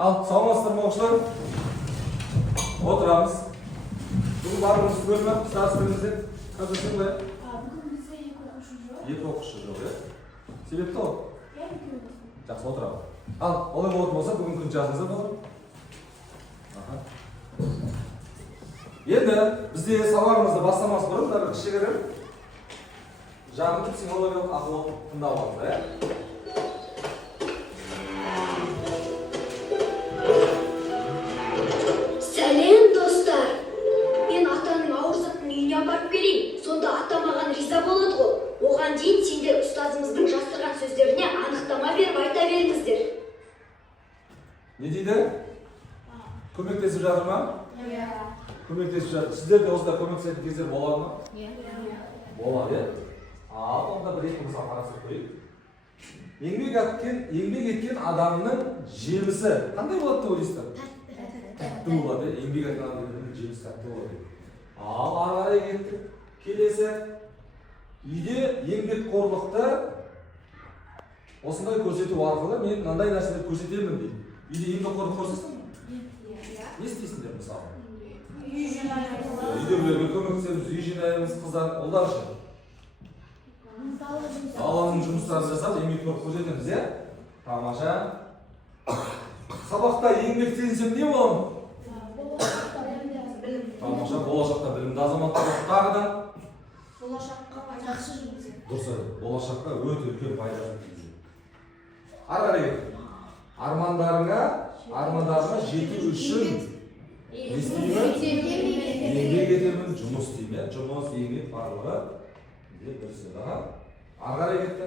Al, саламатсыздар ма оқушылар? Отырамыз. Бүгін барлығымыз бөлме дәрістерімізде қазірсің бе? Бүгін бізде екі оқушы жоқ. Екі оқушы жоқ, иә? Себепті ол? Жақсы, отырамыз. Ал, олай болатын болса, бүгін күн жазыңыздар болады. Енді бізде сабағымызды бастамас бұрын бір кішігірім жағымды психологиялық ақыл тыңдап аламыз, иә? Сәлем достар. Мен атаның ауыр заттың үйіне апарып келейін. Сонда ата маған риза болады ғой. Оған дейін сендер ұстазымыздың жастырған сөздеріне анықтама беріп айта беріңіздер. Не дейді? Көмектесіп жатыр ма? Иә. Көмектесіп жатыр. Сіздер де осында көмектесетін кездер болады ма? Иә. Болады, иә? Ал, онда бір екі мысал қарастырып көрейік. Еңбек еткен адамның жемісі қандай болады деп ойлайсыздар? Тәтті болады, еңбек еткен адамның жемісі тәтті болады. Ал, ары қарай кеттік. Келесі, үйде еңбекқорлықты осындай көрсету арқылы мен мынандай нәрселерді көрсетемін дейді. Үйде еңбекқорлық көрсетесің бе? Не істейсіңдер мысалы? Үй жинаймыз. Үйдегілерге көмектесеміз, үй жинаймыз, қыздар, ұлдар үшін. Баланың жұмыстарын жасап, еңбекқорлық көрсетеміз, иә? Тамаша. Сабақта еңбектенсем не боламын? Тамаша, болашақта білімді азаматтар тағы да Болашаққа жақсы жұмыс. дұрыс, болашаққа өте үлкен пайда тигізеді. Ары қарай армандарыңа жету үшін не істеймін? Еңбек етемін, жұмыс істеймін. Жұмыс, еңбек барлығы деп бір сөз. Ары қарай кетті.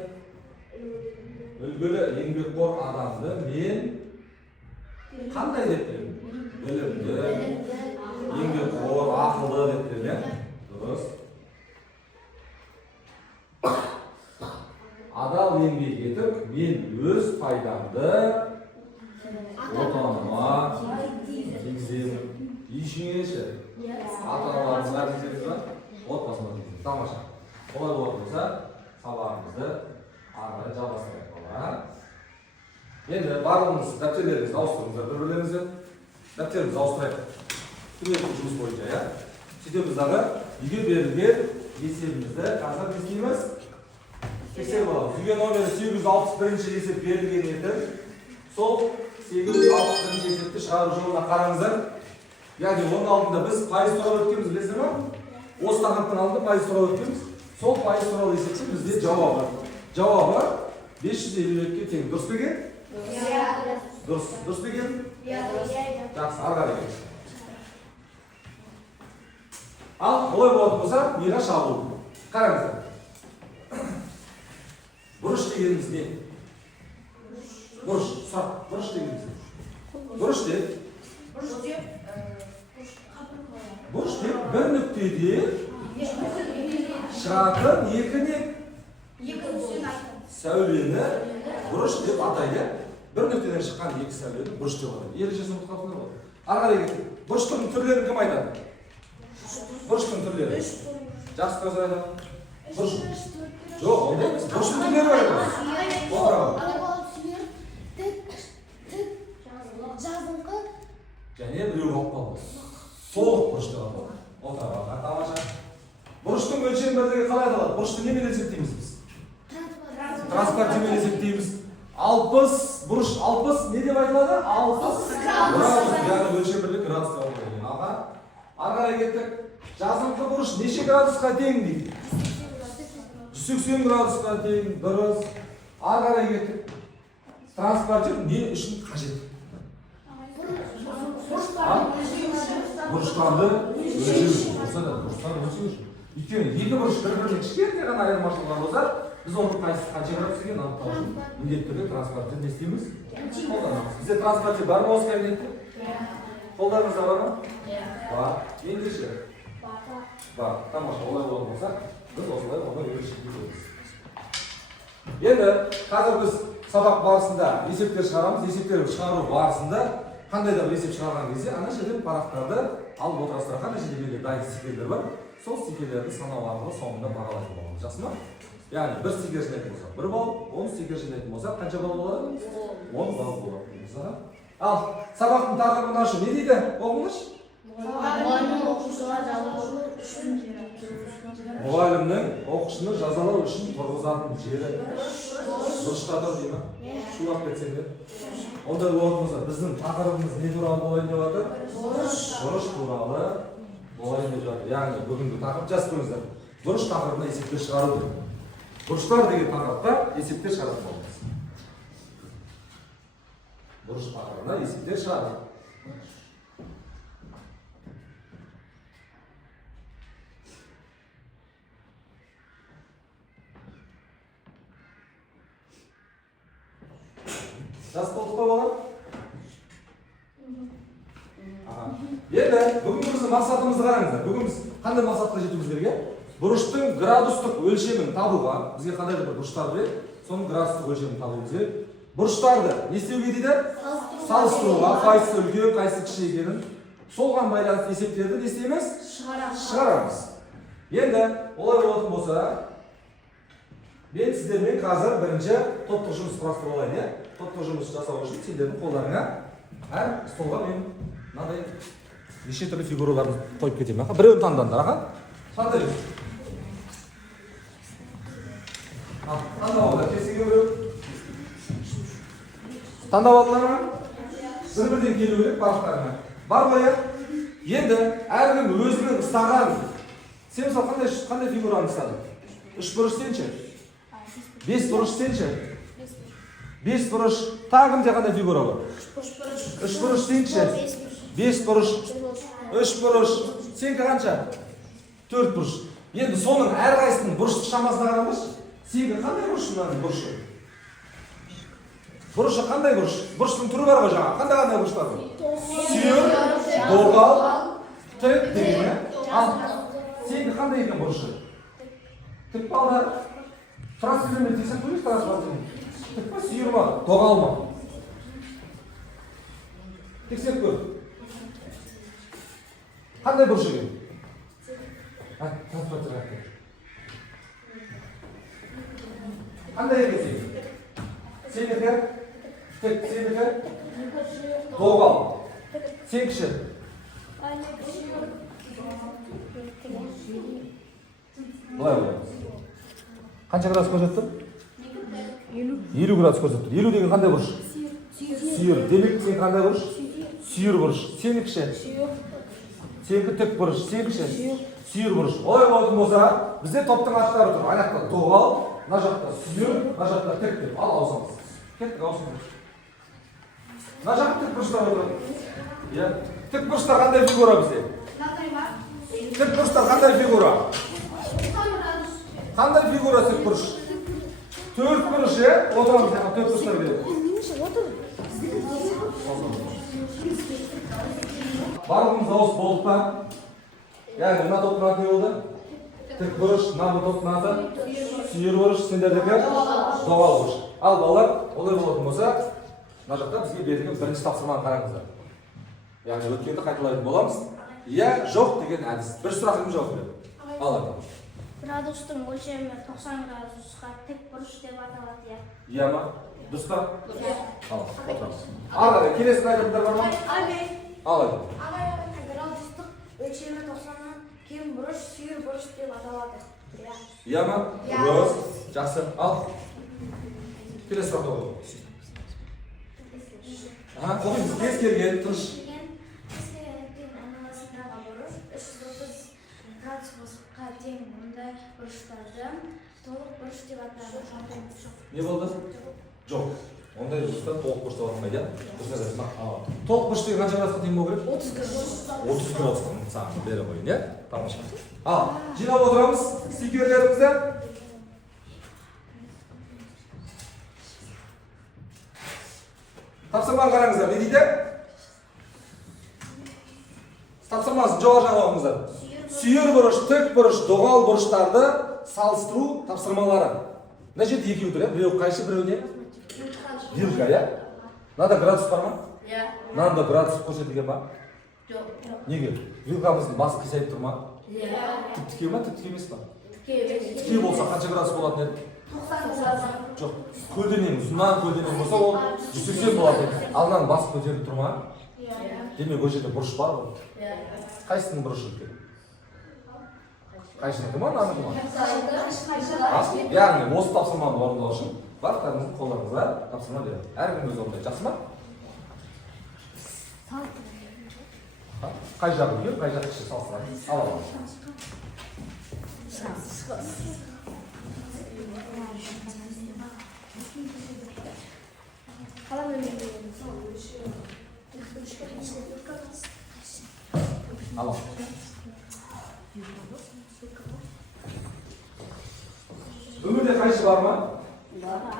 Үлгілі еңбекқор адамды мен қандай деп білемін? Білімді, еңбекқор, ақылды деп білемін. Дұрыс. Адал еңбек етіп, мен өз пайдамды отаныма тигіземін. Үй ішіңе ата-аналарыңызға тигіземіз ба? Отбасыма тигіземіз. Тамаша. Олай болатын болса, сабағымызды ары қарай жалғастырайық. Енді барлығымыз дәптерлеріңізді ауыстырыңыздар бір-бірлеріңізді. Дәптерімізді ауыстырайық. Күнделікті жұмыс бойынша, иә? Сөйтеміз дағы үйге берілген есебімізді қазір не істейміз? Тексеріп аламыз. Үйге номері 861 есеп берілген еді. Сол 861 есепті шығару жолына қараңыздар. Яғни оның алдында біз пайыз туралы өткенбіз, білесіздер ме? Осы тақырыптың алдында пайыз туралы өткенбіз. Сол пайыз туралы есепте бізде жауап бар. Жауабы 552-ге тең. Дұрыс па екен? Иә. Дұрыс па екен? Иә. Жақсы, ары қарай кетейік. Ал, олай болатын болса, миға шабуыл. Қараңыздар. Бұрыш дегеніміз не? Бұрыш, сұрақ. Бұрыш дегеніміз не? Бұрыш деп? Бұрыш деп бір нүктеде шығатын екі сәулені бұрыш деп атайды. Бір нүктеден шыққан екі сәулені бұрыш деп атайды. Ережесін ұмытып қалсаңдар болады. Ары қарай кетейік. Бұрыштың түрлерін кім айтады? Бұрыштың түрлері. Жақсы көз айтады. Бұрыш. Жоқ, ондай емес. Бұрыштың түрлері бар еді. Жазыңқы. Және біреу қалып қалды. Соғық бұрыш деп аталады. Отыра, тамаша. Бұрыштың өлшем бірлігі қалай аталады? Бұрышты немен есептейміз біз? Транспортимен есептейміз. 60 бұрыш 60 не деп айтылады? 60 градус. Яғни өлшем бірлігі градус деп аталады. Ары қарай кеттік. Жазыңқы бұрыш неше градусқа тең дейді? 180 градусқа тең. Дұрыс. Ары қарай кеттік. Транспортир не үшін қажет? Бұрыштарды өлшеу үшін. Бұрыштарды өлшеу үшін. Өйткені екі бұрыш бір-біріне кішкене ғана айырмашылығы болса, біз оның қайсысы қанша градус екенін анықтау үшін міндетті түрде транспортир не істейміз? Қолданамыз. Бізде транспортир бар ма осы кабинетте? Қолдарыңызда бар ма? Бар. Ендеше? Бар. Тамаша, олай болатын болса, біз осылай оны өлшейтеміз. Енді қазір біз сабақ барысында есептер шығарамыз. Есептер шығару барысында қандай да бір есеп шығарған кезде ана жерден парақтарды алып отырасыздар. Қандай жерде менде дайын стикерлер бар. Сол стикерлерді санау арқылы соңында бағалайтын боламыз. Жақсы ма? Яғни бір стикер жинайтын болсақ 1 балл, 10 стикер жинайтын болсақ қанша балл болады? 10 балл болады. Ал, сабақтың тақырыбын ашу. Не дейді? Оқыңызшы. Мұғалімнің оқушыға жазалау үшін Мұғалімнің оқушыны жазалау үшін тұрғызатын жері. Бұрышта тұр дейді ме? Шулап кетсеңдер. Ондай болатын болса, біздің тақырыбымыз не туралы болайын деп жатыр? Бұрыш туралы болайын деп жатыр. Яғни бүгінгі тақырып жазып қойыңыздар. Бұрыш тақырыбына есептер шығару керек. Бұрыштар деген тақырыпта есептер шығаратын боламыз. Бұрыш тақырыбына есептер шығару. Жас болдық па болған? Енді бүгін біздің мақсатымызды қараңыздар. Бүгін біз қандай мақсатқа жетуіміз керек? Бұрыштың градустық өлшемін табуға, бізге қандай бір бұрыштар береді, соның градустық өлшемін табуымыз керек. Бұрыштарды не істеуге дейді? Салыстыруға, қайсысы үлкен, қайсысы кіші екенін, солған байланысты есептерді не істейміз? Шығарамыз. Енді олай болатын болса, мен сіздермен қазір бірінші топтық жұмыс құрастырып алайын, иә? Топтық жұмыс жасау үшін сендердің қолдарыңа әр столға мен мынадай неше түрлі фигураларды қойып кетемін. Біреуін таңдаңдар, аға. Таңдайын. Таңдап алдар, кесіге біреу. Таңдап алдылар ма? Бір-бірден келу керек барлықтарына. Бар ғой, иә? Енді әркім өзінің ұстаған. Сен мысалы қандай фигураны ұстадың? 3 бұрыш сенші? 5 бұрыш сенші? 5 бұрыш. Тағы кімде қандай фигура бар? 3 бұрыш сенші? 5 бұрыш. 3 бұрыш. Сенкі қанша? 4 бұрыш. Енді соның әрқайсының бұрыштық шамасына қараңдаршы. Сенкі қандай бұрыш мынаның бұрышы? Бұрышы қандай бұрыш? Бұрыштың түрі бар ғой жаңа. Қандай бұрыштар бар? Сүйір, доғал, тік деген, иә? Ал сенкі қандай екен бұрышы? Тік балдар. Трансфермен тексеріп көрейік трансфермен. Тік па, сүйір ма, доғал ма? Тексеріп көр. Қандай бұрыш екен? Трансфер. Қандай екен сенкі? Сенікі? Тік, сенікі? Доғал. Сен кіші? Бұлай ойлаймыз. Қанша градус көрсетіп тұр? 50 градус көрсетіп тұр. 50 деген қандай бұрыш? Сүйір. Демек сен қандай бұрыш? Сүйір бұрыш. Сені кіші? Сенікі тік бұрыш. Сен кіші? Сүйір бұрыш. Олай болатын болса, бізде топтың аттары тұр. Аяқта доғал, мына жақта сүйір, мына жақта тік деп. Ал ауысамыз. Кеттік, ауысамыз. Мына жақта тік бұрыштар отырады. Тік бұрыштар қандай фигура бізде? Тік бұрыштар қандай фигура? Қандай фигура тік бұрыш? 4 бұрыш, е? Отырамыз, 4 бұрыштар береді. Барлығымыз дауыс болдық па? Яғни мына топтың аты не болды? Тік бұрыш, мына топтың аты? Сүйір бұрыш, сендердікі? Доғал бұрыш. Ал балалар, олай болатын болса, мына жақта бізге берілген бірінші тапсырманы қараңыздар. Яғни өткенді қайталайтын боламыз. Иә, жоқ деген әдіс. Бір сұраққа жауап береді. Ал айтамыз. Градустың өлшемі 90 градусқа тік бұрыш деп аталады, иә. Иә ма? Дұрыс па? Ал, отырамыз. Ағай, келесі айтатындар бар ма? Ал айтам. Градустық өлшемі 90-нан кем бұрыш, сүйір бұрыш деп аталады. Иә ма? Дұрыс. Жақсы. Ал. Келесі сұраққа қойып. Қойыңыз, кез келген, тыныш. Тең мұндай бұрыштарды толық бұрыш деп аталады. Не болды? Жоқ. Ондай бұрыштар толық бұрыш деп аталмайды. Толық бұрыш деген қанша градусқа тең болу керек? 30 градусқа. 30 градусқа саған бере қойын, иә? Тамаша. Ал, жинап отырамыз стикерлерімізді. Тапсырманы қараңыздар, не дейді? Тапсырмасын жоғары жағына оқыңыздар. Сүйір бұрыш, тік бұрыш, доғал бұрыштарды салыстыру тапсырмалары. Мына жерде екеуі тұр, біреу қайшы, біреу не? Вилка, иә? Мынада градус бар ма? Иә. Мынада градус көрсетілген ба? Жоқ. Неге? Вилкамыздың басы қисайып тұр ма? Иә. Тік-тіке ма, тік-тіке емес па? Тіке. Тіке болса қанша градус болатын еді? Жоқ, көлденең, ұзыннан көлденең болса ол 180 болады. Ал мынаны басып көтеріп тұрма. Демек, ол жерде бұрыш бар ғой. Қайсының бұрышы екен? Қайсынікі ма, мынанікі ма? Яғни, осы тапсырманы орындау үшін барлықтарыңыздың қолдарыңызға тапсырма береді. Әркім өз орындайды. Жақсы ма? Қай жағы үлкен, қай жағы кіші салыстырайық. Ал аламыз. Alam. Өмірде қайшы бар ма?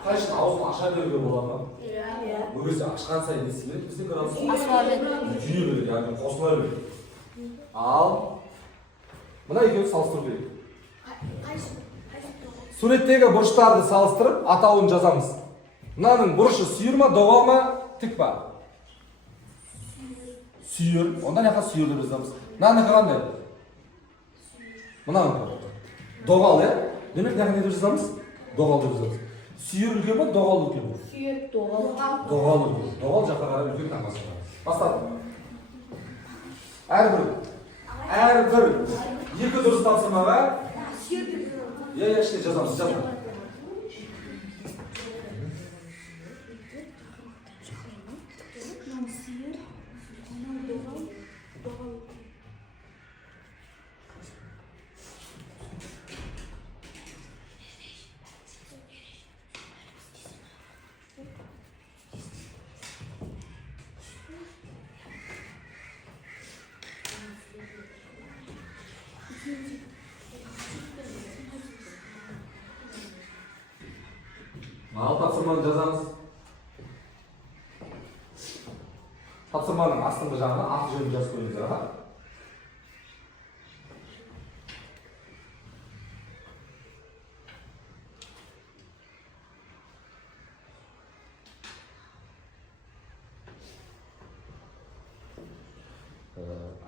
Қайшыны аузын аша беруге болады ма? Өгесі ашқан сайын не істеледі? Бізде градус жүйе береді, яғни қосыла береді. Ал мына екеуін салыстыру керек. Суреттегі бұрыштарды салыстырып, атауын жазамыз. Мынаның бұрышы сүйір ма, доғал ма, тік па? Сүйір. Онда не жаққа сүйір деп жазамыз. Мынаның қандай? Мынаның доғал, е? Демек, не деп жазамыз? Доғал деп жазамыз. Сүйір үлкен ба, доғал үлкен ба? Сүйір, доғал. Доғал үлкен. Доғал жаққа қарай үлкен таңғасы. Бастадым. Әрбір екі дұрыс тапсырмаға іште жазамыз. Ал тапсырманы жазамыз. Тапсырманың астыңғы жағына аты жөнін жазып қойыңыздар.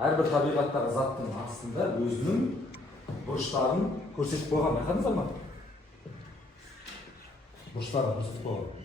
Әрбір табиғаттағы заттың астында өзінің бұрыштарын көрсетіп қойған, байқадыңыздар ма? Бұрыштарын көрсетіп қойған.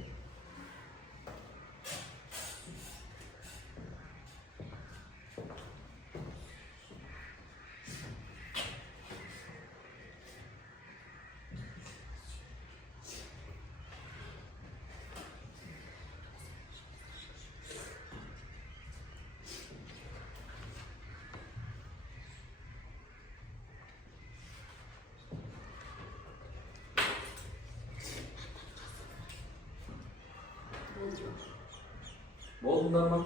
Болдыңдар ма?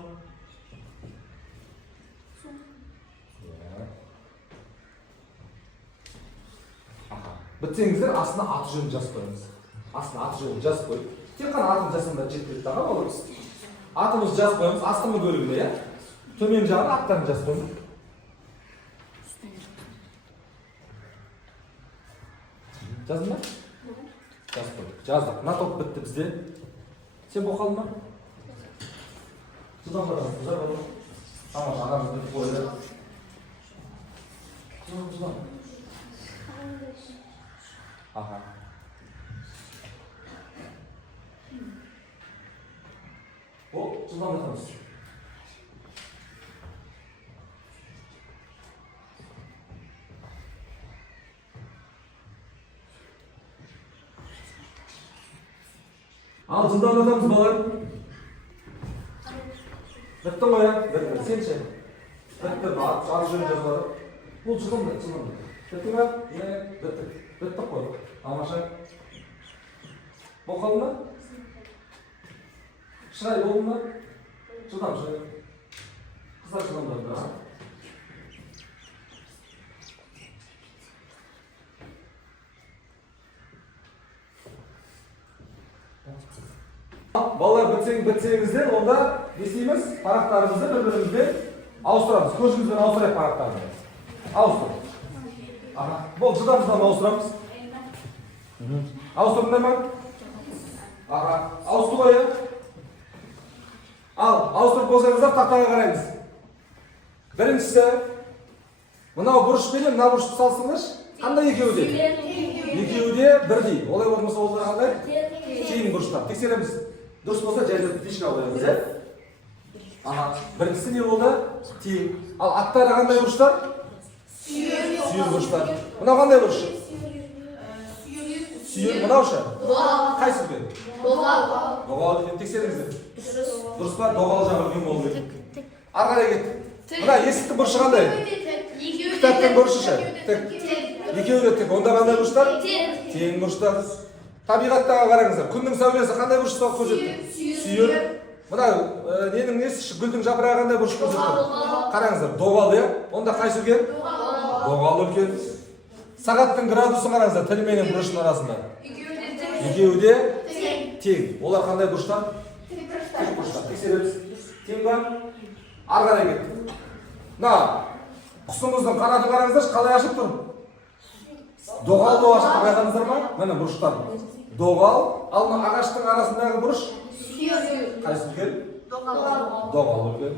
Бітсеңіздер, астына аты жөнін жазып қойыңыз. Астына аты жөнін жазып қойып, тек қана атын жазсаңдар жеткілікті ғана болырмыз. Атымызды жазып қойыңыз, астыңғы бөлігіне, төмен жағына аттарын жазып қойыңыз. Жаздың ба? Жазып қойдық. Жаздық. Мына топ бітті бізде. Сен боқалың ба? Жылдан барамыз, бұзар болу. Тамаш, ағамызды қойды. Жылдан. Аха. О, жылдан барамыз. Ал жылдан барамыз балар. Бітті ғой, бітті. Сен ше? Бітті, аты жөнін жазылады. Бұл жылдан. Бітті ма? Бітті. Бітті қой. Амаша. Боқалды ма? Шырай болды ма? Жылдан шырай. Қыздар жылдан барды. Балалар бітсеңіздер, онда не істейміз? Парақтарымызды бір-бірімізбен ауыстырамыз. Көшімізбен ауыстырайық парақтарымызды. Ауыстыр. Бұл жылдан ауыстырамыз. Ауыстырыңдар ма? Ауысты ғой. Ал, ауыстырып болсаңыздар, тақтаға қараймыз. Біріншісі, мынау бұрыш пен мына бұрышты салыстырыңдаршы. Қандай екеуі де? Екеуі де бірдей. Олай болмаса олар қандай? Тең бұрыштар. Тексереміз. Дұрыс болса және отлично қоямыз, иә? Аха. Біріншісі не болды? Тең. Ал аттары қандай бұрыштар? Сүйір бұрыштар. Мынау қандай бұрыш? Сүйір. Мынау ше? Қайсы үлкен? Доғал екен. Тексеріңіздер. Дұрыс па? Доғал жағы үлкен болу керек. Ары қарай кеттік. Мына есіктің бұрышы қандай? Кітаптың бұрышы ше? Екеуі де тек. Онда қандай бұрыштар? Тең бұрыштар. Табиғаттағы қараңыздар. Күннің сәулесі қандай бұрыш көрсетті? Сүйір. Мына ненің несі гүлдің жапырағы қандай бұрыш көрсетті? Қараңыздар. Доғал, иә? Онда қайсы үлкен? Доғал үлкен. Сағаттың градусы қараңыздар. Тіл менен бұрыштың арасында. Екеуі де тең. Олар қандай бұрыштар? Тең бұрыштар. Тексереміз. Тең ба? Ары қарай кеттік. Мына құсымыздың қанатын қараңыздаршы, қалай ашып тұр? Доғалды ашып байқадыңыздар ма? Міне бұрыштар. Доғал, ал ағаштың арасындағы бұрыш? Қайсы үлкен? Доғал үлкен.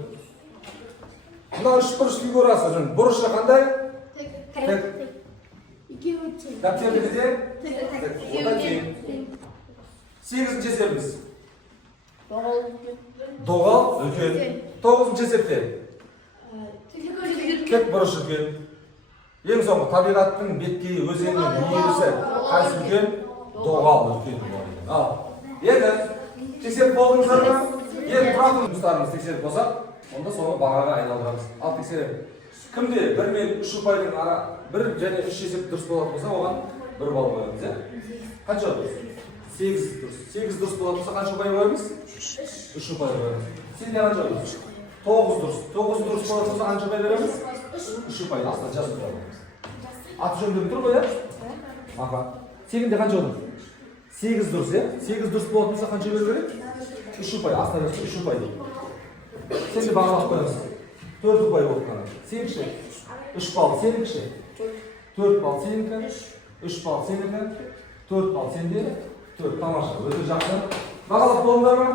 Мына үш бұрыш фигурасы. Бұрышы қандай? Тек. Дәптерді де? Ода тең. Сегізінші есебіміз. Доғал үлкен. Тоғызыншы есепте? Тек бұрыш үлкен. Ең соңғы табиғаттың беткейі, өзеннің иірісі қайсы үлкен? Доғал үлкен. Ал, енді тексеріп болдыңыздар ма? Енді тұратын жұмыстарымыз тексеріп болсақ, онда соны бағаға айналдырамыз. Ал тексеріп. Кімде 1 мен 3 ұпайдың ара 1 және 3 есеп дұрыс болатын болса, оған 1 балл қоямыз, иә? Қанша дұрыс? 8 дұрыс. 8 дұрыс болатын болса, қанша ұпай қоямыз? 3 ұпай қоямыз. Сенде қанша дұрыс? 9 дұрыс. 9 дұрыс болатын болса, қанша ұпай береміз? 3 ұпай. Астына жазып қоямыз. Аты жөндеп тұр ғой, иә? Аха. Сенде қанша дұрыс? 8 дұрыс, иә? 8 дұрыс болатын болса, қанша беру керек? 3 ұпай. Астына жазып 3 ұпай дейді. Сенде бағалап қоямыз. 4 ұпай болып қана. Сенікі 3 балл сенікі 4 балл сенікі 3 балл сенікі 4 балл сенде 4. Тамаша. Өте жақсы. Бағалап болыңдар ма?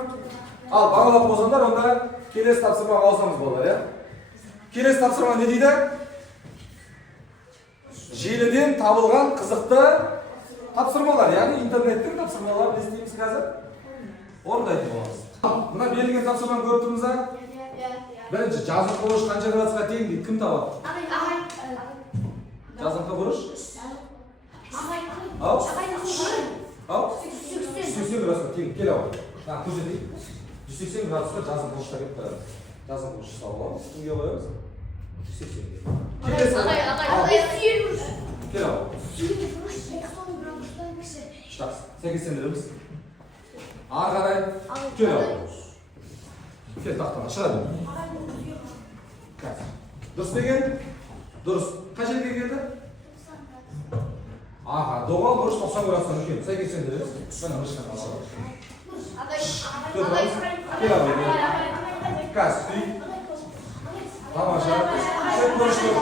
Ал бағалап болсаңдар, онда келесі тапсырмаға ауысамыз болар, иә? Келесі тапсырма не дейді? Желіден табылған қызықты тапсырмалар, яғни интернеттің тапсырмаларын не істейміз қазір? Орындайтын боламыз. Мына берілген тапсырманы көріп тұрмыз ба? Бірінші, жазыңқы бұрыш қанша градусқа тең дейді, кім табады? Жазыңқы бұрыш? Ау? Ау? 180 градусқа тең, кел ау. Көрсетейік. 180 градусқа жазыңқы бұрышқа кеп тұрады. Жазыңқы бұрыш салып, кімге қоямыз? 180. Кел ау. Сәйкестендіреміз. Ары қарай, кел ау. Кел тақтан, шығады. Дұрыс деген? Дұрыс. Қай жерге келді? Аха, доғал бұрыш 90 градустан үлкен. Сәйкестендіреміз. Мына бұрышқа қалады. Кел ау. Қаз, түй. Тамаша. Сен бұрыш көр.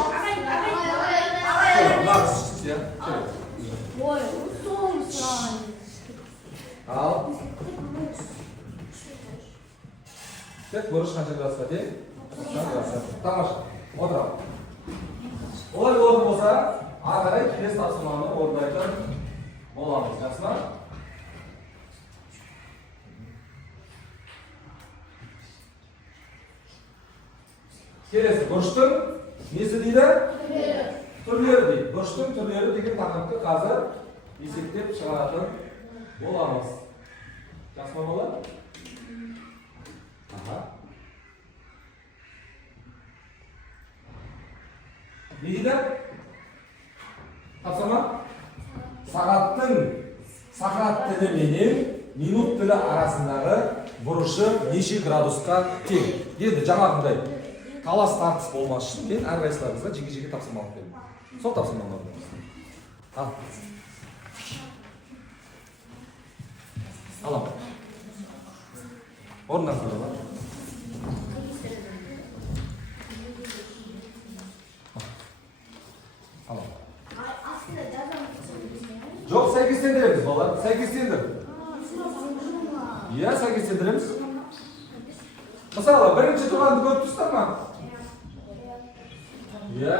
Кел ау, нағыз. Кел ау. Ал. Тек бұрыш қанша градусқа тең? 90 градусқа. Тамаша. Отырам. Олай болатын болса, ары қарай келесі тапсырманы орындайтын боламыз. Жақсы ма? Келесі бұрыштың несі дейді? Түрлері дейді. Бұрыштың түрлері деген тақырыпты қазір есептеп шығаратын боламыз. Жақсы ма болады? Аха. Не дейді? Тапсырма? Сағаттың сағат тілі менен минут тілі арасындағы бұрышы неше градусқа тең? Енді жаңағындай талас тартыс болмас үшін мен әрқайсыларыңызға жеке-жеке тапсырма алып бердім. Сол тапсырманы орындаңыз. Ал. Аламын. Орындаңыздар олар. Аламын. Жоқ, сәйкестендіреміз балалар. Сәйкестендір. Иә, сәйкестендіреміз. Мысалы, бірінші тұрғанды көріп тұрсыздар ма? Иә.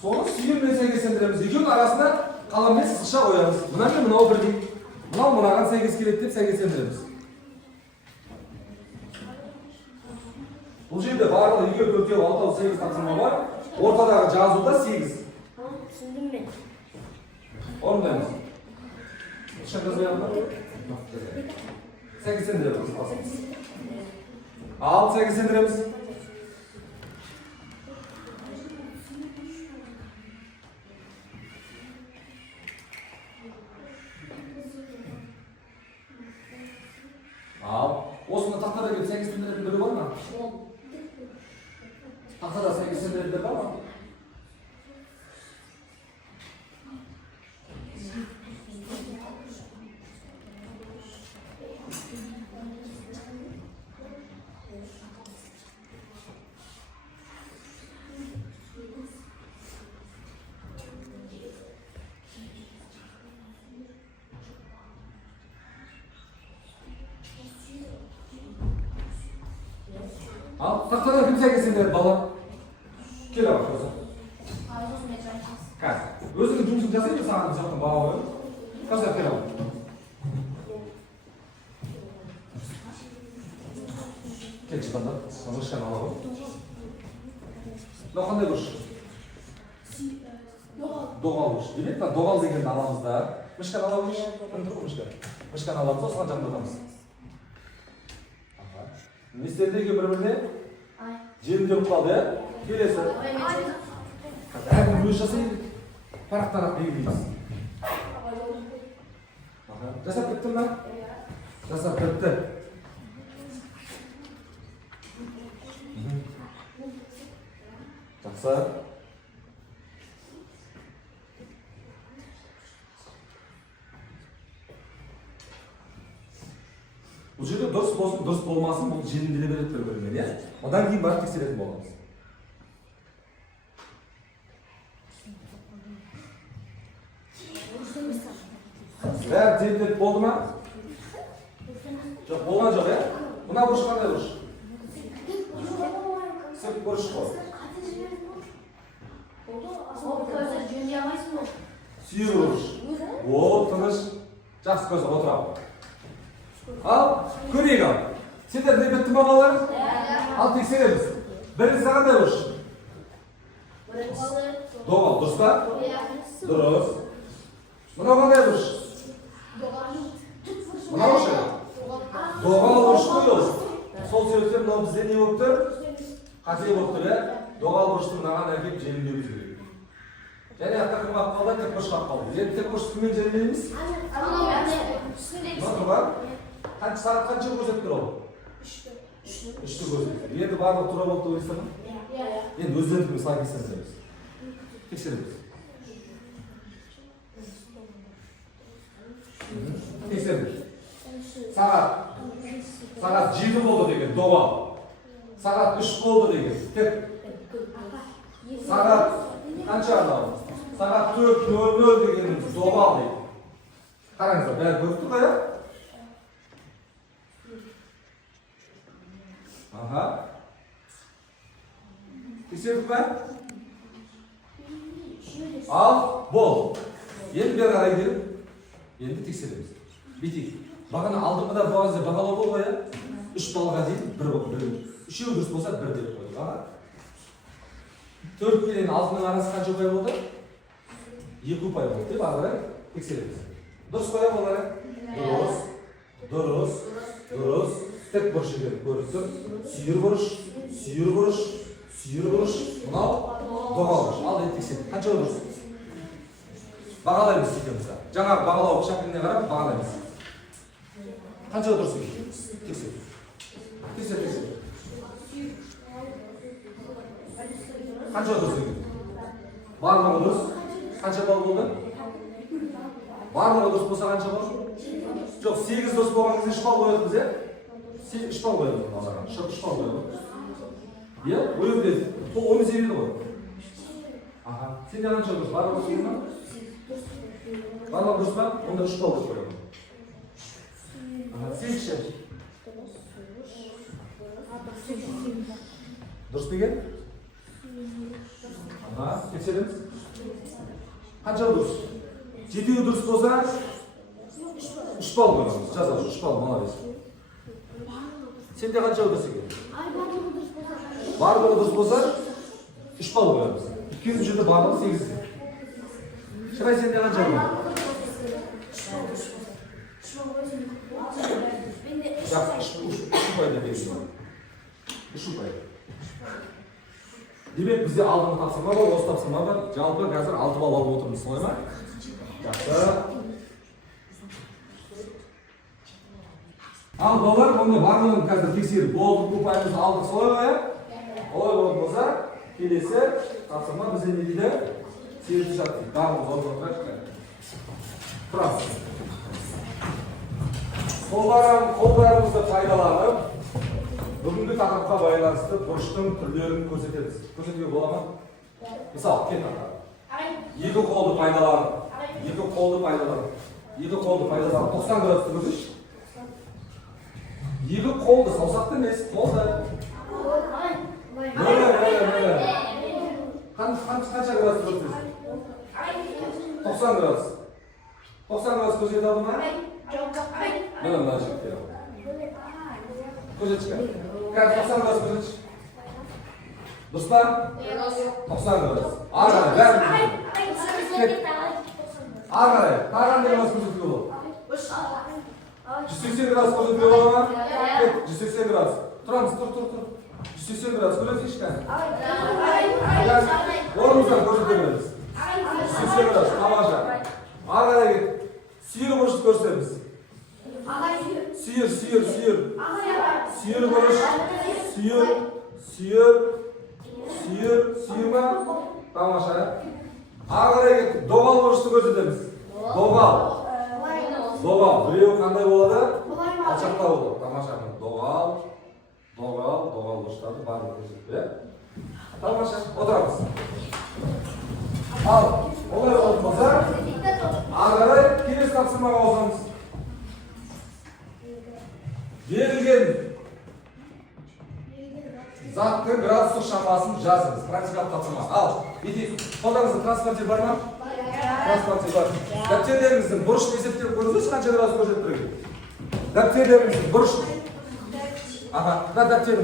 Соны сүйірмен сәйкестендіреміз. Екеуінің арасында Қалам мен сызықша қоямыз. Мына мен мынау бірдей. Мынау мынаған сәйкес келеді деп сәйкестендіреміз. Бұл жерде барлығы 2, 4, 6, 8 тапсырма бар. Ортадағы жазуда 8. Түсіндім мен. Орындаймыз. Шыңғыз баяғында? Сәйкестендіреміз. Ал сәйкестендіреміз. Ал осында тақтада келіп сәйкестендіретін бірі бар ма? Тақтада сәйкестендіретін бар ма? Al, tақтада кім сәйкестендіреді бала? Кел ал, өзі. Қазір. Өзіңнің жұмысын жасайды саған біз жақтың бала қойып. Қазір кел ал. Кел шыққанда, мышқан ала ғой. Мынау қандай бұрыш? Доғал бұрыш. Демек, доғал дегенді аламыз да. Мышқан ала бұрыш. Кім тұр мышқан? Мышқан аламыз, осыған жақындатамыз. Не істеді екен бір-біріне? Желімдеп қалды, иә? Келесі. Әркім өз жасайды. Парақтан-ақ белгілейміз. Жасап біттің ба? Жасап бітті. Жақсы. Бұл жерде дұрыс болсын, дұрыс болмасын, бұл желімделе береді бір-бірімен, иә? Одан кейін барып тексеретін боламыз. Бәрі желімделіп болды ма? Жоқ, болған жоқ, иә? Мына бұрыш қандай бұрыш? Сырт бұрыш қой. Сүйір бұрыш. О, тыныш. Жақсы көзі, отыра. Ал, көрейік ал. Сендер не бітті ма балалар? Ал, тексереміз. Бірінші қандай бұрыш? Доғал, дұрыс па? Дұрыс. Мынау қандай бұрыш? Мынау шы? Доғал бұрыш қой ол. Сол себептен мынау бізде не болып тұр? Қате болып тұр, иә? Доғал бұрышты мынаған әкеп желімдеуіміз керек. Және артқа кім қалып қалды? Тек бұрыш қалып қалды. Енді тек бұрышты кіммен желімдейміз? Мына тұр ба? Сағат қанша көрсетіп тұр ол? Үшті көрсетіп. Енді барлығы тура болып ойлайсыздар ма? Енді өздеріңіз мысал кестіріңіз. Тексереміз. Тексеріңіз. Сағат 7 болды деген доғал. Сағат 3 болды деген тек. Сағат қанша анау? Сағат 4:00 дегеніміз доғал дейді. Қараңыздар, бәрі көріп тұр қая? Аха. Тексердік па? Ал, бол. Енді бері қарай келіп, енді тексереміз. Бүйтейік. Бағана алдыңғыда бағазда бағалау бол қоя. 3 балға дейін 1 болып. Үшеу дұрыс болса 1 деп қойдық. Аға. 4 пенен 6-ның арасы қанша ұпай болды? 2 ұпай болды деп ары қарай тексереміз. Дұрыс қоя балалар? Дұрыс. Тек бұрыш екен көріп тұр. Сүйір бұрыш. Мынау доғал бұрыш. Ал енді тексеріп. Қанша дұрыс? Бағалаймыз екеумізді. Жаңағы бағалау шәкіліне қарап бағалаймыз. Қанша дұрыс екен? Тексер. Қанша дұрыс екен? Барлығы дұрыс. Қанша балл болды? Барлығы дұрыс болса қанша балл? Жоқ, 8 дұрыс болған кезде 3 балл қоядыңыз, иә? 3 балл қоядыңыз балаларға. 3 балл қоядыңыз. Иә? Ойымды 18 еді ғой. Аха. Сенде қанша дұрыс? Барлығы дұрыс ма? Барлығы дұрыс па? Онда 3 балл дұрыс қоядыңыз. Аха, 8 ше. Дұрыс деген? Аха, тексереміз. Қанша дұрыс? Жетеуі дұрыс болса, 3 балл қоямыз. Жазамыз, 3 балл, молодец. Сенде қанша дұрыс екен? Барлығы дұрыс болса, 3 балл қоямыз. 200 жүрді барлығы 8. Шырай, сенде қанша болды? Жақсы, 3 ұпайды берейін. 3 ұпайды. Демек, бізде алдыңғы тапсырма бар, осы тапсырма бар. Жалпы қазір 6 балл алып отырмыз, солай ма? Жақсы. Ал балалар, оны барлығын қазір тексеріп болды, ұпайымызды алдық, солай ма? Олай болып болса, келесі тапсырма бізде не дейді? 8 шарт дейді. Барлығымыз орнына тұрамыз. Қолдарымызды пайдаланып, бүгінгі тақырыпқа байланысты бұрыштың түрлерін көрсетеміз. Көрсетуге бола ма? Мысалы, кет тақырып. Екі қолды пайдаланып, 90 градусты көрсетші. Екі қолды, саусақты емес, қолды. Қанша градус көрсетесіз? 90 градус. 90 градус көрсете алды ма? Мына жігіттер. Көрсетші. Қазір 90 градус көрсетші. Дұрыс па? 90 градус. Ары қарай, бәрін көрсетеді. Ары қарай, тағы қандай градус көрсетуге болады? 180 градус көрсетуге болады ма? 180 градус. Тұрамыз, тұр. 180 градус көрсетші кәне. Орнымыздан көрсете береміз. 180 градус, тамаша. Ары қарай кет. Сүйір бұрышты көрсетеміз. Сүйір. Сүйір бұрыш. Сүйір ма? Тамаша. Ары қарай кет. Доғал бұрышты көрсетеміз. Доғал. Біреуі қандай болады? Алшақта болады. Тамаша. Доғал бұрыштарды барлығы көрсетті. Тамаша. Отырамыз. Ал, олай болып болса, ары қарай келесі тапсырмаға ауысамыз. Берілген заттың градустық шамасын жазыңыз. Практикалық тапсырма. Ал, бетек, қолдарыңызда транспортер бар ма? Транспортер бар. Дәптерлеріңіздің бұрышын есептеп көріңіздерші, қанша градус көрсетіп тұр екен? Дәптердің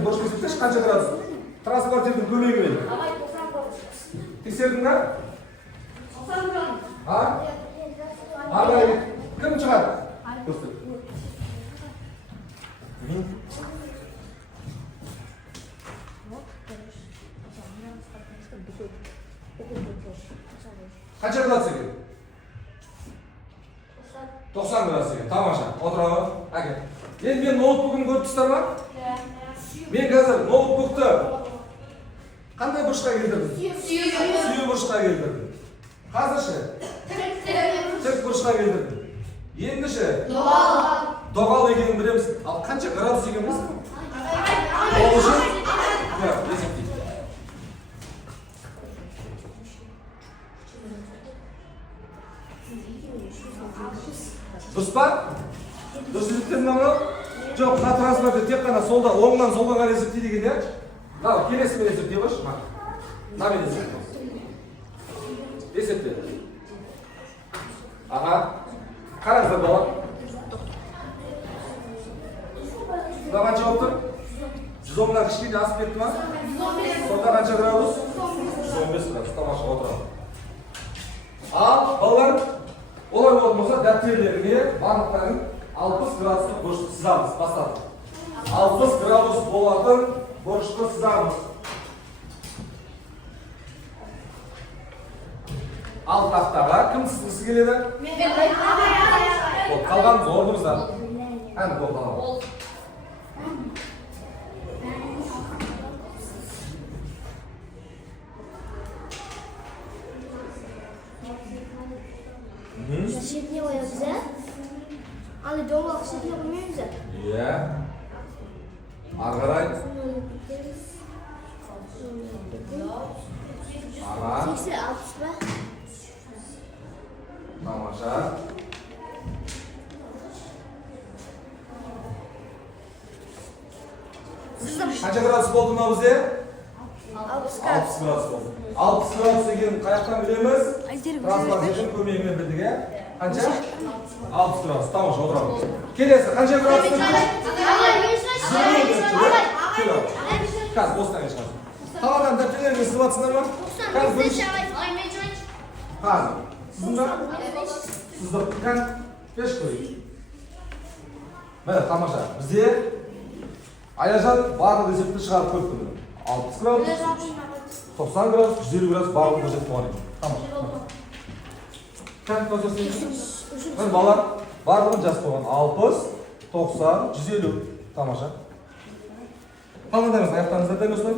бұрышын есептеші, қанша градус? Транспортердің көмегімен. Тексердің ба? Кім шығады? Қанша градус екен? 90 градус екен. Тамаша. Отырағы. Әке. Енді мен ноутбугын көріп тұрсыздар ма? Мен қазір ноутбукты қандай бұрышқа келдірдім? Сүйір бұрышқа келдірдім. Қазір ше? Тік бұрышқа келдірдім. Енді ше? Доғал екенін білеміз. Ал қанша градус екен біз? Ол үшін? Есептейді. Дұрыс па? Дұрыс есептедің ба? Жоқ, мына транспортер тек қана солда, оңнан солға қарай есептейді екен, иә? Мынау келесімен есептей қойшы. Мынамен есептей. Есепте. Қараңыздар бала. Мына қанша болып тұр? 110-нан кішкене асып кетті ма? Сонда қанша градус? 115 градус. Тамаша, отырады. Ал, балалар, олай болатын болса, дәптерлеріне барлықтарын 60 градустық бұрышты сызамыз. Бастадық. 60 градус болатын бұрышты сызамыз. Ал тақтаға кім сызғысы келеді? Қалғанымыз орнымызда. Әні бол қалған. Шетіне қоямыз, ә? Аны доңғалық шетіне қоймаймыз, ә? Иә. Ары қарай. Ара. 80-60 ба? Тамаша. Қанша градус болды ма бізде? 60 60 gradus bo'ldi. 60 gradus degan qayoqdan bilamiz? Transformatorning ko'magidan bildik a. Qancha? 60 gradus. Tamom, o'tiramiz. Kelasi qancha gradus? Qaz bo'stonga chiqadi. Havodan daftaringizni silatsizlarmi? Qaz bo'lish. Qaz. Sizlar? Sizlar qan pesh qo'ying. Mana tomosha. Bizga Ayajan barliq reseptni chiqarib qo'yibdi. 60 gradus, 90 gradus, 150 gradus barliq ko'rsatib qo'ying. Tamom. Qancha ko'rsatsangiz? Bir bola barlig'ini yozib qo'ygan. 60, 90, 150. Tomosha. Qanday ayaqdan do'stlar?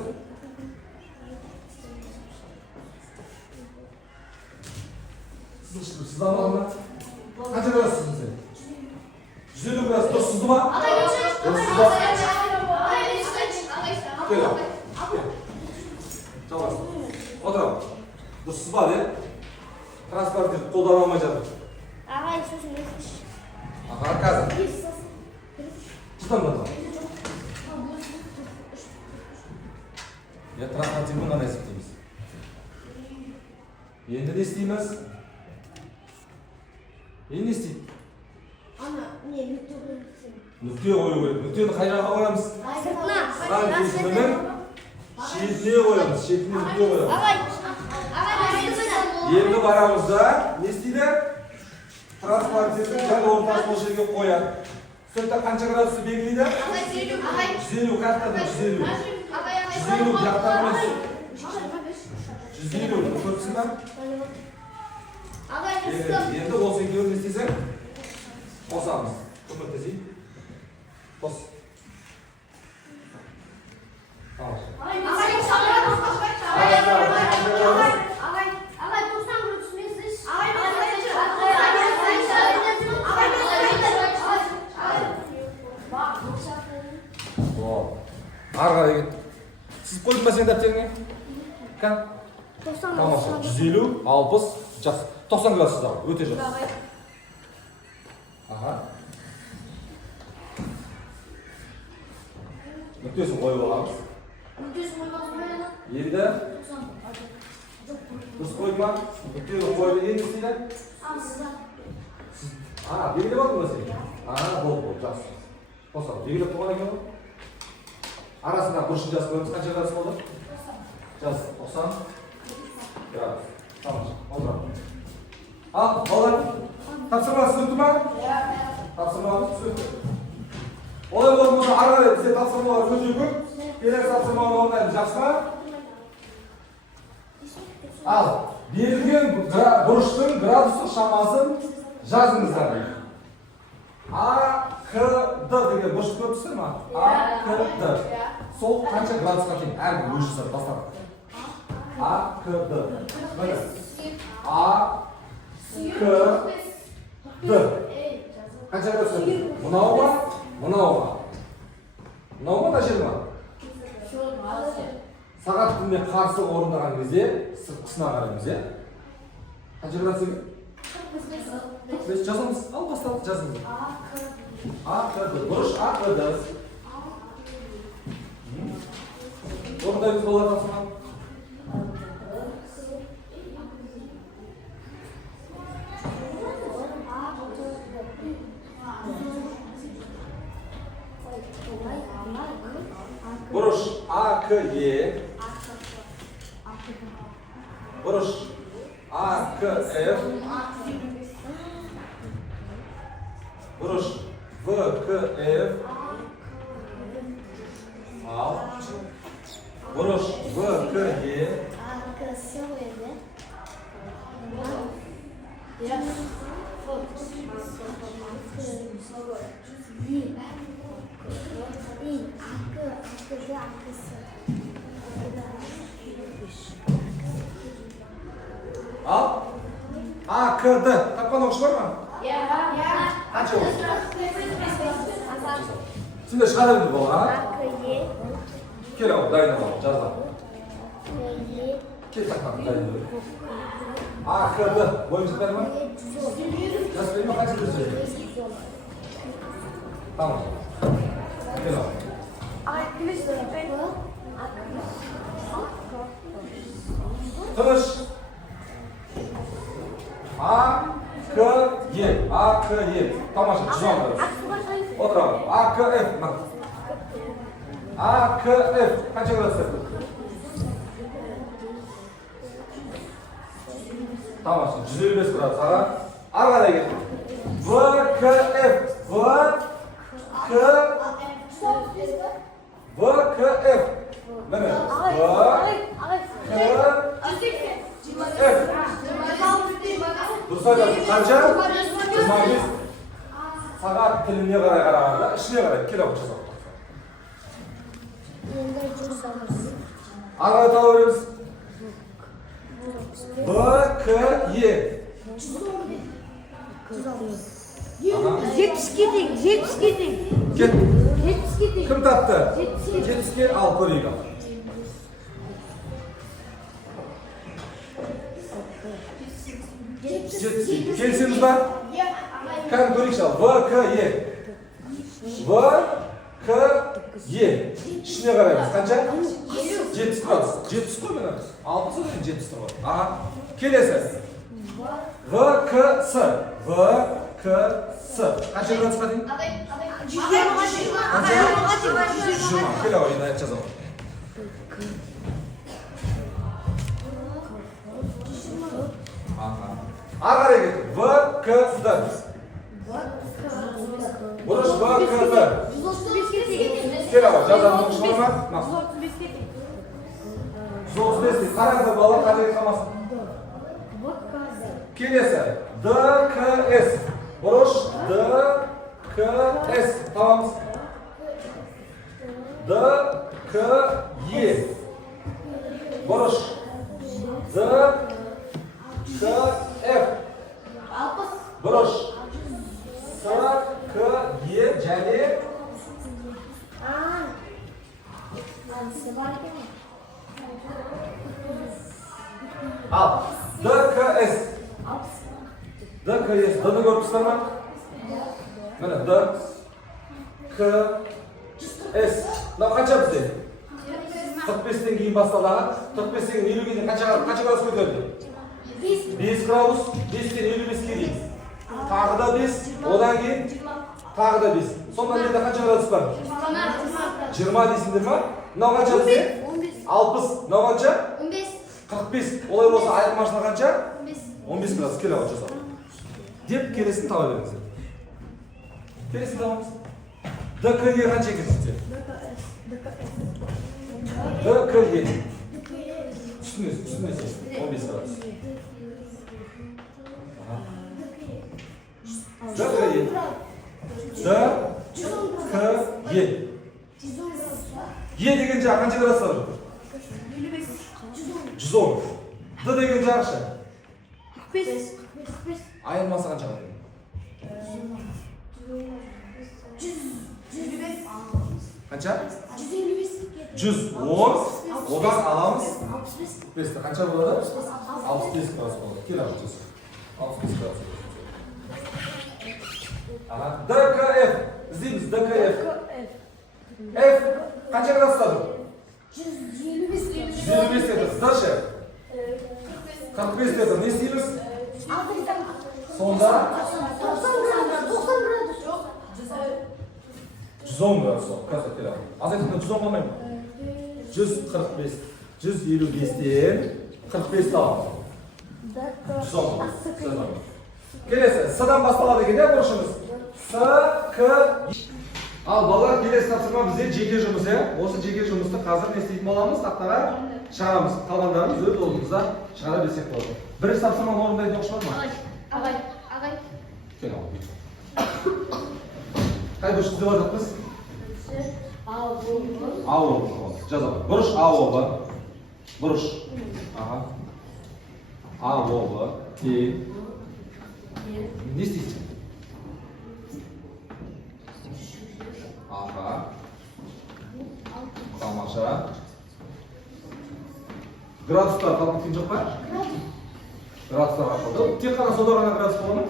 Siz anladingmi? Qancha gradus siz? 150 gradus turibsizmi? Kel. Tamam. Otur. Dursiz bari. Transportni qo'ldan olmayapti. Ag'ay, so'zingiz. Aha, kaza. Chiqaman. Ya transportni bundan esibdimiz. Endi ne isteymiz? Endi isteymiz. Ana, ne yutuyorum. Nuqtaga qo'yib qo'yib. Nuqtani qayerga qo'yamiz? Sirtna. Qani kesimining shetini qo'yamiz. Shetini nuqtaga qo'yamiz. Ag'ay. Ag'ay, Endi baramizda ne isteydi? Transportni jal o'rtasi bo'shiga qo'yadi. Sirtda qancha gradusni belgilaydi? Ag'ay, 150 kattadan 150. 150 kattadan 150 ko'rsizlar. Ag'ay, Endi bo'lsa keyin ne isteysan? Bosamiz. Ko'matasing. Bos. Tamam. Arqaga ket. Siz qo'yib qo'ysangiz daftaringga. Qan? 90. Tamam. 150, 60, 90 gradusda. O'ta yaxshi. Aha. Nuqtasini qo'yib olamiz. Endi biz qo'yma. Nuqtani qo'yib endi sizlar. Ha, belgilab olmasak. Ha, bo'ldi, yaxshi. Bosam, belgilab qo'ygan ekan. Arasida burchni yozib qo'yamiz. Qancha gradus bo'ldi? 90 gradus. Tamam. O'tiramiz. Ha, bolalar. Topshirmasiz o'tdimi? Topshirmamiz tushdi. Olay bo'lmasa arqaga bizga topshirmalar ko'chirib, kelasi topshirmani olmaymiz, yaxshimi? Al, berilgan burchning graduslik shamasin yozingizlar. A, K, D degan burch ko'rsizmi? A, K, D. Sol qancha gradusga teng? Har bir burchni tashlab. A, K, D. Mana. A, K, D. Qancha gradusga teng? Bunaqmi? Bunaqmi? Bunaqmi tashilma? Saat bunga qarshi o'rnaganingizda sirtqisini qaraymiz, ya. Qancha gradusga? Biz yozamiz. Al, bostab yozamiz. A, K, D. Burch A, K, D. O'rnaymiz bolalar topshirmam. Burç A, K, Y. Burç A, K, F. Burç V, K, F. Al. Burç V, K, Y. Al. A, K, D. Tapkan o'qish bormi? Qancha o'qish? Sizlar chiqaradingiz bola, ha? Kelaver, daydan ol, yozdim. Kel taqam, daydan. A, K, D. Bo'yincha bermi? Yozib bermi, qancha yozib? Tamam. Kelaver. K, Y. Tamam, 110. Oturalım. A, K, F. A, K, F. Kaç graduslar? Tamam, 155 gradus. Arada gel. V, K, F. V, K, V, K, F. Mana. V, K, F. Dursa qancha? 25. Saat tilimga qaraganda, ishga qarab kilo chiqadi. Arada tavaveramiz. V, K, Y. 77. Ket. 77. Kim topdi? 72 al ko'raylik. Kelsiniz mi? Kan ko'raylik. V, K, Y. V, K, Y. Ishga qaraymiz. Qancha? 70 gradus. 70 qo'y mana. 60 dan 70 tur. Aha. Kelasi. V, K, S. V, K, S. Qancha gradus qading? Juma. Kela oyda aytacağım. Aha. Araya git. V, K, S. Buruş V, K, S. Kela oyda yazalım. Şunlar. 135 değil. Kararda bağlar kaleye kalmasın. Kelesi. D, K, S. Buruş D, K, S. Tamam. D, K, Y. Buruş D, K, F. Buruş S, K, Y. Jadi al. D, K, S. D, K, S. D'ni görmüşsünüz mü? Mana D, K, S. Ne kaça bizde? 45'ten keyin bastalagan. 45'ten 50 keyin kaça gradus ko'tardi? 5 gradus. 5'ten 55 keyin. Tag'ida 5, odan keyin tag'ida 5. Sondan yerda qancha gradus bor? 20 deysizlarmi? Ne kaça bizde? 60. Ne kaça? 45. Olay olsa ayırmaşına qancha? 15 gradus kela olacak. Dep kelesini tava beramiz. Kelesini tavamiz. D, K, Y qancha ekan sizce? D, K, Y. Üstünüz. 15 gradus. D, K, Y. D, K, Y. Y deguncha qancha gradus var? 110. D deguncha qancha? 45. Ayırması qancha qiladi? 155. Qancha? 155. 110. Odan alamiz. 45 ta qancha bo'ladi? 65 gradus bo'ladi. Kelamiz. 65 gradus. Aha, D, K, F. İzleyiniz, D, K, F. F qancha gradus bo'ladi? 125 dedi. Daşı. 45 dedi. Ne isteyiniz? Sonda 110 gradus. Kaç kilo? Azatında 110 olmayı mı? 145. 125'ten 45 tamam. 110. Kelesi. S'dan başladı ki ne borçumuz? S, K, Al balalar kelesi tapsırma bize jeke жұмыс ya. Осы жеке жұмысты қазір не істейтін боламыз? Тақтаға шығарамыз. Қалғандарын өз орнымызда шығара берсек болады. Бірінші тапсырманы орындайтын оқыш бар ма? Ағай. Кел ал. Қай бұрыш іздеп жатырмыз? Ауыл. Жазалым. Бұрыш ауылы. Бұрыш. Аха. Ауылы. Тең. Не істейсің? Аха. Тамаша. Градустар табылып кеткен жоқ па? Градустар қашылды. Тек қана сода ғана градус бола ма?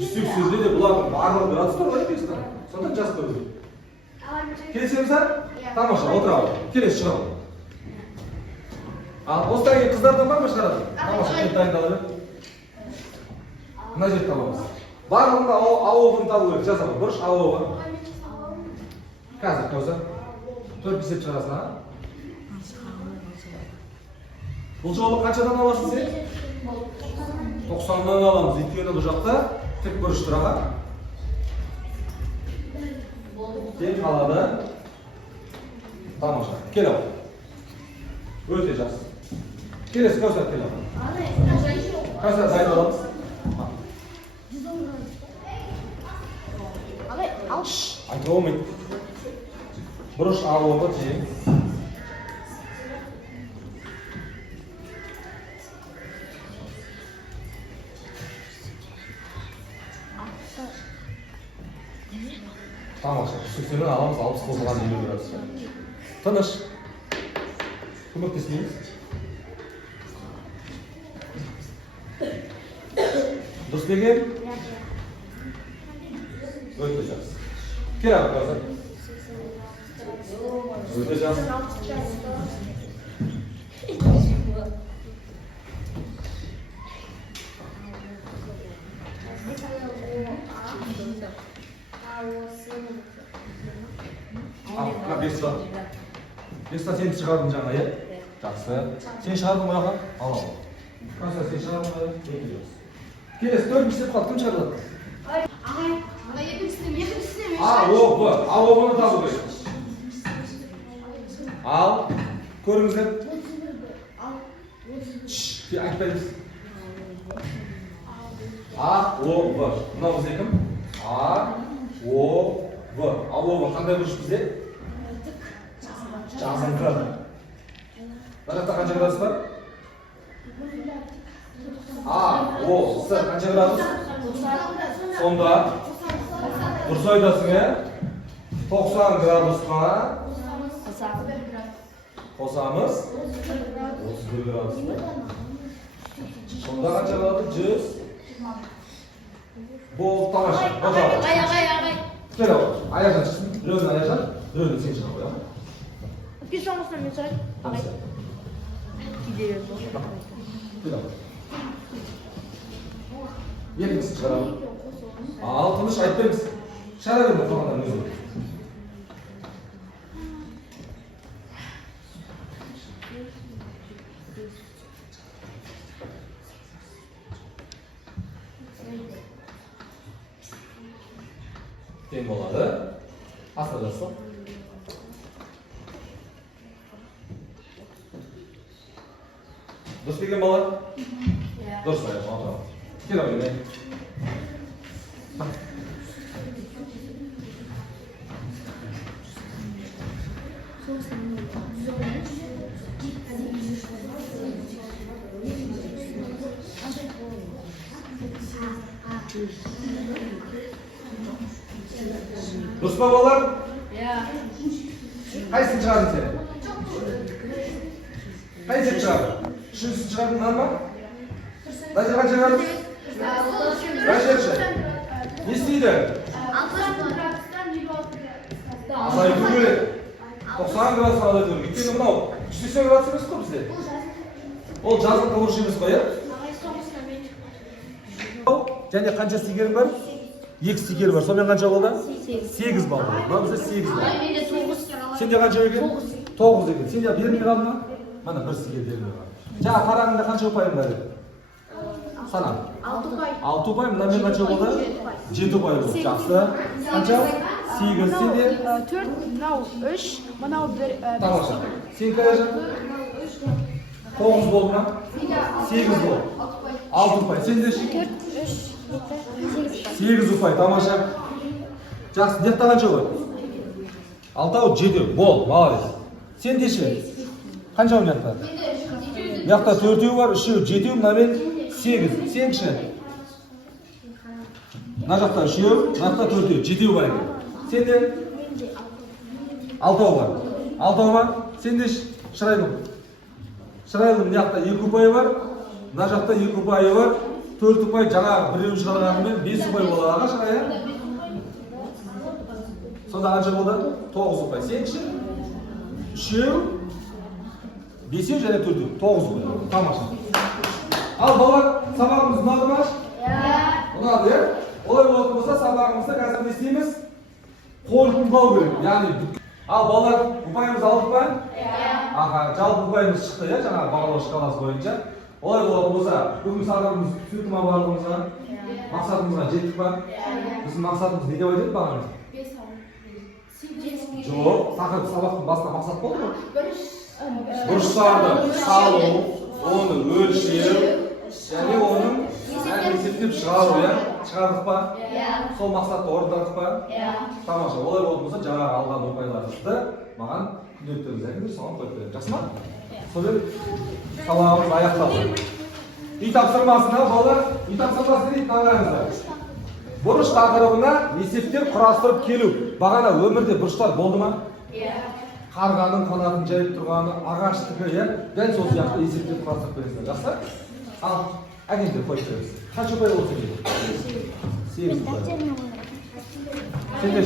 180-де де бұлардың барлығы градустар бар екенсің. Сонда жазып қою керек. Келісеміз ба? Тамаша, отыр ал. Келесі шығарып. Ал осыдан кейін қыздардан бар ма шығарады? Тамаша, кеп дайындала бер. Мына жерді табамыз. Барлығында АО-ны табу керек. Жаза ғой. Бұрыш АО-ға. Қазір көзі. 4 есеп шығарасың, а? Бұл жолы қаншадан аласың сен? 90-дан аламыз. Өйткені бұл жақта тік бұрыш тұр, аға. Тең қалады. Тамаша. Кел ал. Өте жақсы. Келесі Кәусар, кел ал. Кәусар, дайын аламыз. Айтып болмайды. Бұрыш АО-ға тең. Тамаша. Үстіктен аламыз 60 қосылған 50 градус. Тыныш. Көмектесмейміз. Дұрыс деген? Өте жақсы. Кел ал, Кәусар. Өте жақсы. Бесті сен шығардың жаңа, е? Жақсы. Сен шығардың ғой аға? Ал. Кәусар, сен шығардың ғой? Өте жақсы. Келесі, 4 істеп қалды, кім шығарды? АО-ны табу керек. Ал, көріңіздер. Айтпаймыз. АО-В. Мынау бізде кім? АО-В. АО-В қандай бұрыш бізде? Жазыңқы. Мына жақта қанша градус бар? АО-С қанша градус? Сонда дұрыс айтасың, е? 90 градусқа қосамыз 31 градус. Сонда қанша болады? 100. Бұл тамаша. Ағай. Кел ал. Аяқжан шықсын. Біреудің аяқжан, біреудің сен шыға қоя. Өткен соңғысынан мен сұрайын. Ағай. Кел ал. Екіншісін шығарамын. Ал, тыныш айтпаймыз. Шығара берді қалғаннан өзі. Тең болады. Астына жазсын. Дұрыс деген бала? Дұрыс аяқ, отырамыз. Кел ал, ене. Дұрыс па балалар? Қайсысын шығардың сен? Қайсысын шығардың? Үшіншісін шығардың нан ба? Қайсы қанша шығардың? Қайсы? Не істейді? Азайту керек. 90 градус азайту керек. Өйткені мынау 180 градус емес қой бізде. Ол жазғы бұрыш емес қой, е? Және қанша стикерің бар? 2 стикер бар. Сонымен қанша болды? 8 балл. Мына бізде 8 балл. Сенде қанша екен? 9 екен. Сенде бермей қалды ма? Мына бір стикер бермей қалды. Жаңа қараңында қанша ұпайың бар еді? Сана. 6 ұпай. 6 ұпай. Мынамен қанша болды? 7 ұпай болды. Жақсы. Қанша? 8. Сенде? 4, мынау 3, мынау 1. Тамаша. Сен қайда? 9 болды ма? 8 болды. 6 ұпай. Сенде? 8 ұпай. Тамаша. Жақсы. Нетті қанша ғой? 6, 7. Бол. Молодец. Сенде ше? Қанша ойнатты? Мыяқта 4 бар, 3, 7, мынамен 8. Сен ше? Мына жақта 3, мына жақта 4, 7 бар екен. Сенде? 6 бар. 6 бар. Сенде Шырайлым. Шырайлым мыяқта 2 ұпай бар. Мына жақта 2 ұпайы бар. 4 ұпай жаңа біреуін шығарғанымен 5 ұпай болады. Аға Шырай? Сонда қанша болды? 9 ұпай. Сен ше? 3, 5 және 4, 9 ұпай. Тамаша. Ал балалар, сабағымыз ұнады ма? Ұнады, е? Олай болатын болса, сабағымызда қазір не істейміз? Қорытындылау керек. Яғни, ал балалар, ұпайымыз алдық па? Аха, жалпы ұпайымыз шықты, иә, жаңағы бағалау шкаласы бойынша. Олай болатын болса, бүгін сабағымыз түсінікті ма барлығымызға? Мақсатымызға жеттік па? Біздің мақсатымыз не деп айтады бағана? Жоқ, тақырып сабақтың басында мақсат болды ма? Бұрыштарды салу, оны өлшеу, және оның есептеп шығару, иә? Шығардық па? Сол мақсатты орындадық па? Тамаша, олай болатын болса, жаңағы алған ұпайларыңызды маған күнделіктеріңізді әкеліңіздер, соған қойып беремін. Жақсы ма? Сонымен сабағымыз аяқталды. Үй тапсырмасына балалар, үй тапсырмасы не дейді таңдаңыздар? Бұрыш тақырыбына есептер құрастырып келу. Бағана өмірде бұрыштар болды ма? Қарғаның қанатын жайып тұрғаны, ағаштікі, иә? Дәл сол сияқты есептер құрастырып бересіздер. Жақсы? Ал, әкеліңдер қойып береміз. Қанша ұпай болса керек? 8 ұпай. Сендер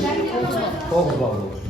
9 балл болды.